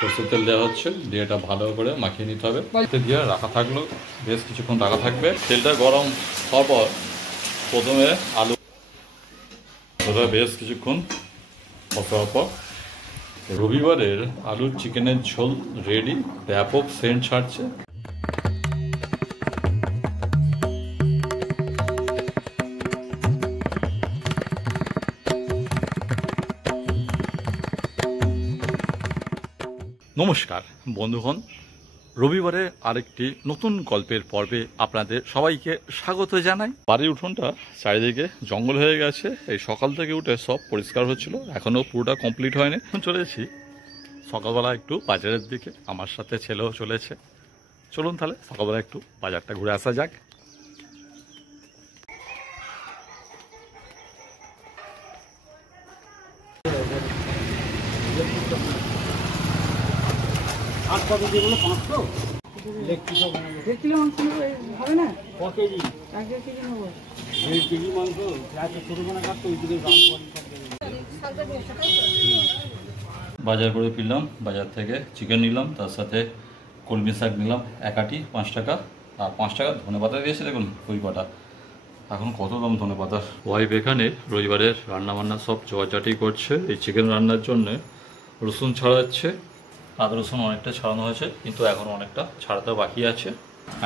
সরষের তেল দেওয়া হচ্ছে, দিয়ে এটা ভালো করে মাখিয়ে নিতে হবে। দিয়ে রাখা থাকলো, বেশ কিছুক্ষণ রাখা থাকবে। তেলটা গরম হওয়ার পর প্রথমে আলু বেশ কিছুক্ষণ কষার পর রবিবারের আলুর চিকেনের ঝোল রেডি। ব্যাপক সেন্ট ছাড়ছে। নমস্কার বন্ধুগণ, রবিবারে আরেকটি নতুন গল্পের পর্বে আপনাদের সবাইকে স্বাগত জানাই। বাড়ির উঠোনটা চারিদিকে জঙ্গল হয়ে গেছে। এই সকাল থেকে উঠে সব পরিষ্কার হচ্ছিল, এখনো পুরোটা কমপ্লিট হয়নি। এখন চলেছি সকালবেলা একটু বাজারের দিকে, আমার সাথে ছেলেও চলেছে। চলুন তাহলে সকালবেলা একটু বাজারটা ঘুরে আসা যাক। বাজার করে ফিরলাম, বাজার থেকে চিকেন নিলাম, তার সাথে কলমি শাক নিলাম 1 আটি 5 টাকা, আর 5 টাকা ধনেপাতা দিয়েছে। দেখুন ওই কটা, এখন কত দাম ধনেপাতার। ওয়াইফ এখানে রবিবারের রান্নাবান্না সব জোয়াজাটি করছে। এই চিকেন রান্নার জন্য রসুন ছাড়াচ্ছে, আদা রসুন অনেকটা ছাড়ানো হয়েছে, কিন্তু এখন অনেকটা ছাড়াতে বাকি আছে।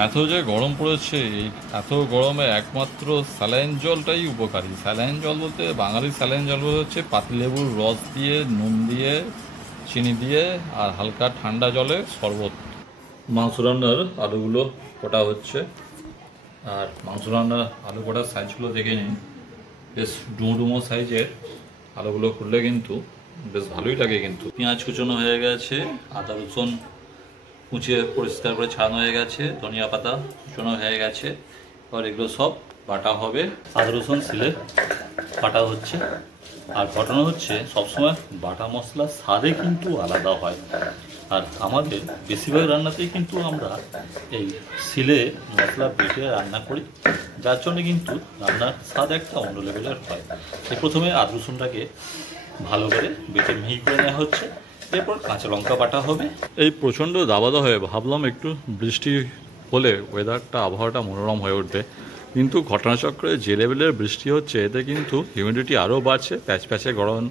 এত যে গরম পড়েছে, এই এত গরমে একমাত্র স্যালাইন জলটাই উপকারী। স্যালাইন জল বলতে বাঙালি স্যালাইন জল হচ্ছে পাতিলেবুর রস দিয়ে, নুন দিয়ে, চিনি দিয়ে আর হালকা ঠান্ডা জলে শরবত। মাংস রান্নার আলুগুলো কোটা হচ্ছে, আর মাংস রান্নার আলু কোটার সাইজগুলো দেখে নিন। বেশ ডুমো সাইজের আলুগুলো করলে কিন্তু বেশ ভালোই লাগে। কিন্তু পেঁয়াজ কুচনো হয়ে গেছে, আদা রসুন কুচিয়ে পরিষ্কার করে ছাড়ানো হয়ে গেছে, ধনিয়া পাতা কুচনো হয়ে গেছে। এবার এগুলো সব বাটা হবে। আদা রসুন সিলে বাটা হচ্ছে, আর বাটানো হচ্ছে। সবসময় বাটা মশলার স্বাদে কিন্তু আলাদা হয়, আর আমাদের বেশিরভাগ রান্নাতেই কিন্তু আমরা এই সিলে মশলা বেটে রান্না করি, যার জন্য কিন্তু রান্নার স্বাদ একটা অন্য লেভেলের হয়। প্রথমে আদা রসুনটাকে ভালো করে বেটে মিহি করে নেওয়া হচ্ছে, এরপর কাঁচা লঙ্কা বাটা হবে। এই প্রচণ্ড দাবাদা হয়ে ভাবলাম একটু বৃষ্টি হলে ওয়েদারটা, আবহাওয়াটা মনোরম হয়ে উঠবে, কিন্তু ঘটনাচক্রে যে লেভেলের বৃষ্টি হচ্ছে, এতে কিন্তু হিউমিডিটি আরও বাড়ছে, প্যাচপ্যাচে গরম,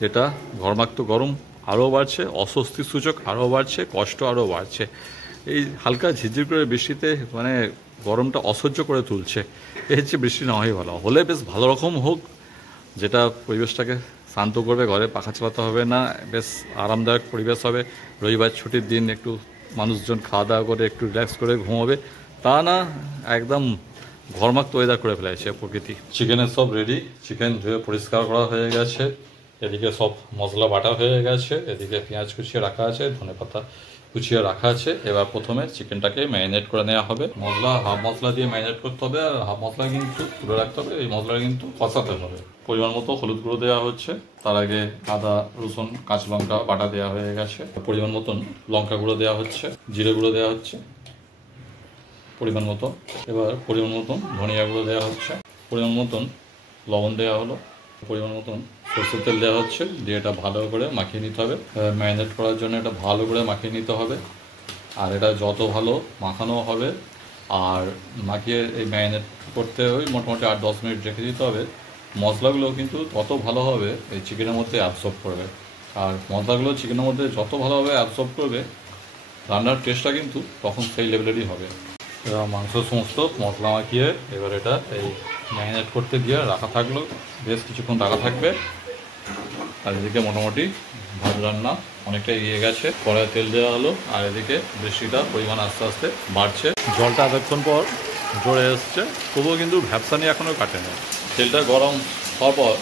যেটা ঘর্মাক্ত গরম আরও বাড়ছে, অস্বস্তির সূচক আরও বাড়ছে, কষ্ট আরও বাড়ছে। এই হালকা ঝিরঝির করে বৃষ্টিতে মানে গরমটা অসহ্য করে তুলছে। এই হচ্ছে বৃষ্টি না হয় ভালো, হলে বেশ ভালো রকম হোক, যেটা পরিবেশটাকে শান্ত করবে, ঘরে পাখা চালাতে হবে না, বেশ আরামদায়ক পরিবেশ হবে। রবিবার ছুটির দিন একটু মানুষজন খাওয়া দাওয়া করে একটু রিল্যাক্স করে ঘুমাবে, তা না একদম ঘর্মাক্ত ওয়েদার করে ফেলেছে প্রকৃতি। চিকেনের সব রেডি, চিকেন ধুয়ে পরিষ্কার করা হয়ে গেছে, এদিকে সব মশলা বাটা হয়ে গেছে, এদিকে পেঁয়াজ কুচিয়ে রাখা আছে, ধনেপাতা কুচিয়ে রাখা আছে। এবার প্রথমে চিকেনটাকে ম্যারিনেট করে নেওয়া হবে। মশলা হাফ মশলা দিয়ে ম্যারিনেট করতে হবে, আর হাফ মশলা কিন্তু তুলে রাখতে হবে। এই মশলা কিন্তু কষাতে হবে। পরিমাণ মতো হলুদ গুঁড়ো দেওয়া হচ্ছে, তার আগে আদা রসুন কাঁচা লঙ্কা বাটা দেওয়া হয়ে গেছে। পরিমাণ মতন লঙ্কা গুঁড়ো দেওয়া হচ্ছে, জিরে গুঁড়ো দেওয়া হচ্ছে পরিমাণ মতো। এবার পরিমাণ মতন ধনিয়া গুঁড়ো দেওয়া হচ্ছে, পরিমাণ মতন লবণ দেওয়া হলো, পরিমাণ মতন সরষের তেল দেওয়া হচ্ছে। দিয়ে এটা ভালো করে মাখিয়ে নিতে হবে। ম্যারিনেট করার জন্য এটা ভালো করে মাখিয়ে নিতে হবে, আর এটা যত ভালো মাখানো হবে, আর মাখিয়ে এই ম্যারিনেট করতে ওই মোটামুটি 8-10 মিনিট রেখে দিতে হবে। মশলাগুলো কিন্তু তত ভালোভাবে এই চিকেনের মধ্যে অ্যাবসর্ব করবে, আর মশলাগুলো চিকেনের মধ্যে যত ভালোভাবে অ্যাবসর্ব করবে, রান্নার টেস্টটা কিন্তু তখন সেই লেভেলেরই হবে। এবার মাংস সমস্ত মশলা মাখিয়ে এবার এটা এই ম্যারিনেট করতে দিয়ে রাখা থাকলো, বেশ কিছুক্ষণ রাখা থাকবে। আর এদিকে মোটামুটি ভাত রান্না অনেকটা এগিয়ে গেছে, কড়াইয়ে তেল দেওয়া হলো, আর এদিকে বৃষ্টিটা পরিমাণ আস্তে আস্তে বাড়ছে। জলটা এতক্ষণ পর জোরে এসছে, তবুও কিন্তু ভ্যাপসানি এখনও কাটেনি। তেলটা গরম হওয়ার পর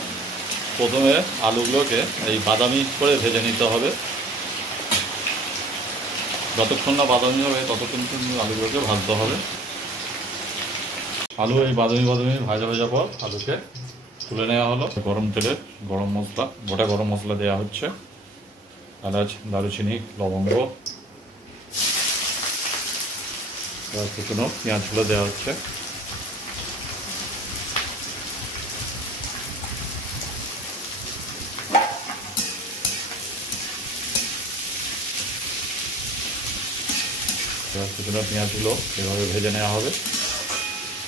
প্রথমে আলুগুলোকে এই বাদামি করে ভেজে নিতে হবে। যতক্ষণ না বাদামি হবে ততক্ষণ কিন্তু আলুগুলোকে ভাজতে হবে। আলু এই বাদামি ভাজা ভাজা পর আলুকে তুলে নেওয়া হলো। গরম তেলে গরম মশলা, গোটা গরম মশলা দেওয়া হচ্ছে, এলাচ দারুচিনি লবঙ্গ, কুচনো পেঁয়াজগুলো দেওয়া হচ্ছে। এবার কুচনো পেঁয়াজগুলো এভাবে ভেজে নেওয়া হবে।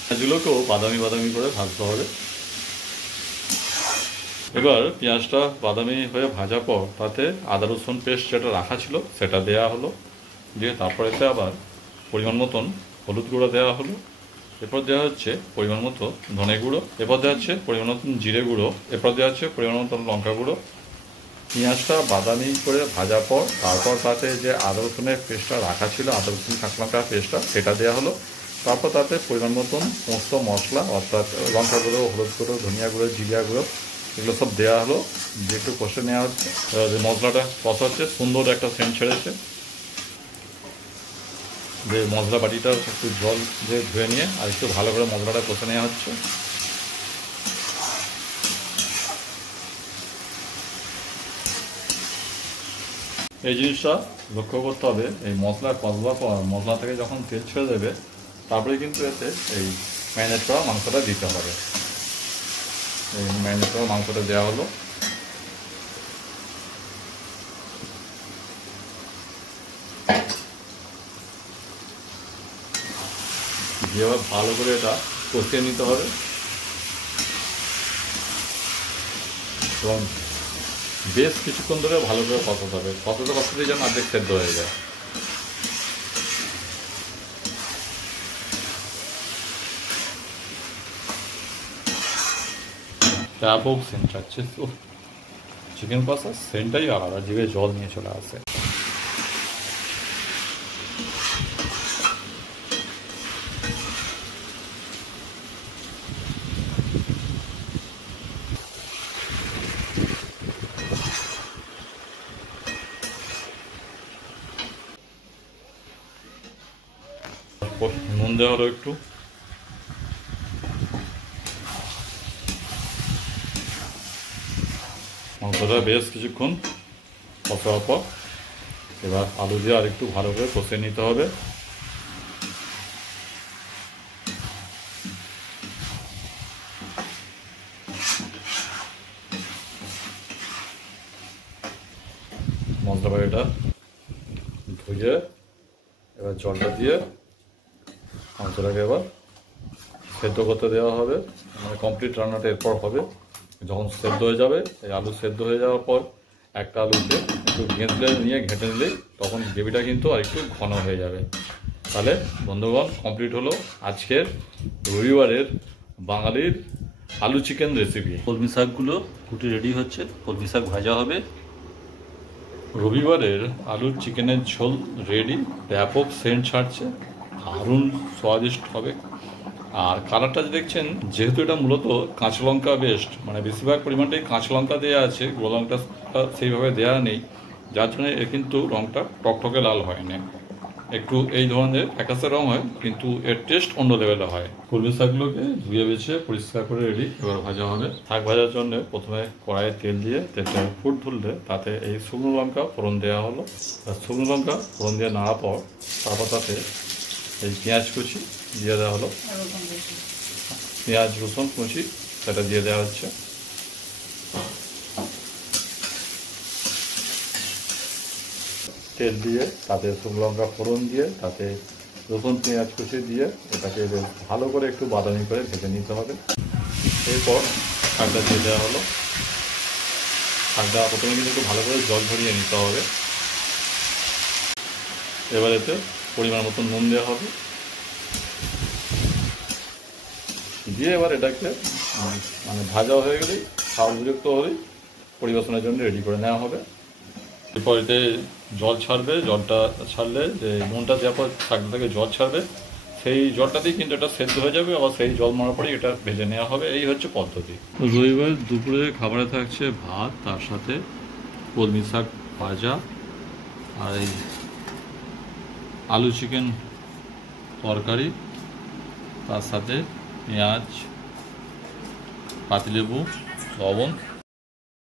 পেঁয়াজগুলোকেও বাদামি বাদামি করে ভাজতে হবে। এবার পেঁয়াজটা বাদামি হয়ে ভাজা পর তাতে আদা রসুন পেস্ট যেটা রাখা ছিল সেটা দেওয়া হলো, দিয়ে তারপরে আবার পরিমাণ মতন হলুদ গুঁড়ো দেওয়া হলো, এরপর দেওয়া হচ্ছে পরিমাণ মতো ধনে গুঁড়ো, এরপর দেওয়া হচ্ছে পরিমাণ মতন জিরে গুঁড়ো, এরপর দেওয়া হচ্ছে পরিমাণ মতন লঙ্কা গুঁড়ো। পেঁয়াজটা বাদামি করে ভাজা পর তারপর তাতে যে আদা রসুনের পেস্টটা রাখা ছিল, আদা রসুন কাঁচা লঙ্কার পেস্টটা সেটা দেওয়া হলো। তারপর তাতে পরিমাণ মতন সমস্ত মশলা অর্থাৎ লঙ্কা গুঁড়ো, হলুদ গুঁড়ো, ধনিয়া গুঁড়ো, জিরা গুঁড়ো এগুলো সব দেওয়া হলো, দিয়ে একটু কষে নেওয়া হচ্ছে। মশলাটা কষা হচ্ছে, সুন্দর একটা সেন্ট ছেড়েছে। যে মশলা বাটিটা একটু জল দিয়ে ধুয়ে নিয়ে আর একটু ভালো করে মশলাটা কষে নেওয়া হচ্ছে। এই জিনিসটা লক্ষ্য করতে হবে, এই মশলা কষবার পর মশলা থেকে যখন তেল ছেড়ে দেবে তারপরে কিন্তু এতে এই ম্যারিনেট করা মাংসটা দিতে হবে। এই ম্যারিনেট করা মাংসটা দেওয়া হলো। দিয়ে ভালো করে এটা কষিয়ে নিতে হবে এবং বেশ কিছুক্ষণ ধরে ভালো করে কষাতে হবে। কষাতে কষাতে যেন অর্ধেক সেদ্ধ হয়ে যায়। ব্যাপক সেন্ট আছে, চিকেন কষা সেন্টটাই আলাদা, জিভে জল নিয়ে চলে আসে। নুন দেওয়া হলো একটু, মাংসটা বেশ কিছুক্ষণ কষার পর এবার আলু দিয়ে আর একটু ভালো করে কষে নিতে হবে। মশলা বাড়িটা ধুয়ে এবার জলটা দিয়ে মাংসটাকে এবার সেদ্ধ করতে দেওয়া হবে, মানে কমপ্লিট রান্নাটা এরপর হবে। যখন সেদ্ধ হয়ে যাবে, এই আলু সেদ্ধ হয়ে যাওয়ার পর একটা আলুকে একটু ঘেঁটে নিয়ে ঘেঁটে নিলেই তখন গ্রেভিটা কিন্তু আর একটু ঘন হয়ে যাবে। তাহলে বন্ধুগণ কমপ্লিট হলো আজকের রবিবারের বাঙালির আলু চিকেন রেসিপি। কলমি শাকগুলো কুটি রেডি হচ্ছে, কলমি শাক ভাজা হবে। রবিবারের আলুর চিকেনের ঝোল রেডি, ব্যাপক সেন্ট ছাড়ছে, দারুণ স্বাদিষ্ট হবে। আর কালারটা দেখছেন, যেহেতু এটা মূলত কাঁচা লঙ্কা বেস্ট, মানে বেশিরভাগ পরিমাণটাই কাঁচা লঙ্কা দেওয়া আছে, গুঁড়ো লঙ্কা সেইভাবে দেওয়া নেই, যার জন্য এর কিন্তু রঙটা টকটকে লাল হয় না, একটু এই ধরনের ফ্যাকাসে রঙ হয়, কিন্তু এর টেস্ট অন্য লেভেলে হয়। কলমি শাকগুলোকে ধুয়ে বেছে পরিষ্কার করে রেডি, এবার ভাজা হবে। শাক ভাজার জন্য প্রথমে কড়াইয়ে তেল দিয়ে তেলটা ফুট ধরলে তাতে এই শুকনো লঙ্কা ফোড়ন দেওয়া হলো। শুকনো লঙ্কা ফোড়ন দিয়ে নাড়া পর তারপর তাতে এই পেঁয়াজ কুচি দিয়ে দেওয়া হলো, পেঁয়াজ রসুন কুচি সেটা দিয়ে দেওয়া হচ্ছে। তেল দিয়ে তাতে শুকনো লঙ্কা ফোড়ন দিয়ে তাতে রসুন পেঁয়াজ কুচি দিয়ে এটাকে ভালো করে একটু বাদামি করে ভেজে নিতে হবে। এরপর শাকটা দিয়ে দেওয়া হলো। শাকটা প্রথমে কিন্তু একটু ভালো করে জল ঝরিয়ে নিতে হবে। এবার এতে পরিমাণ মতো নুন দেওয়া হবে, দিয়ে এবার এটাকে মানে ভাজা হয়ে গেলেই খাওয়ার উপযুক্ত হলেই পরিবেশনের জন্য রেডি করে নেওয়া হবে। এরপর এতে জল ছাড়বে, জলটা ছাড়লে যে নুনটা দেওয়ার পর শাকটা থেকে জল ছাড়বে, সেই জলটাতেই কিন্তু এটা সেদ্ধ হয়ে যাবে, আবার সেই জল মারার পরেই এটা ভেজে নেওয়া হবে। এই হচ্ছে পদ্ধতি। রবিবার দুপুরে খাবারে থাকছে ভাত, তার সাথে কলমি শাক ভাজা আর এই আলু চিকেন তরকারি, তার সাথে পেঁয়াজ, পাতিলেবু, লবণ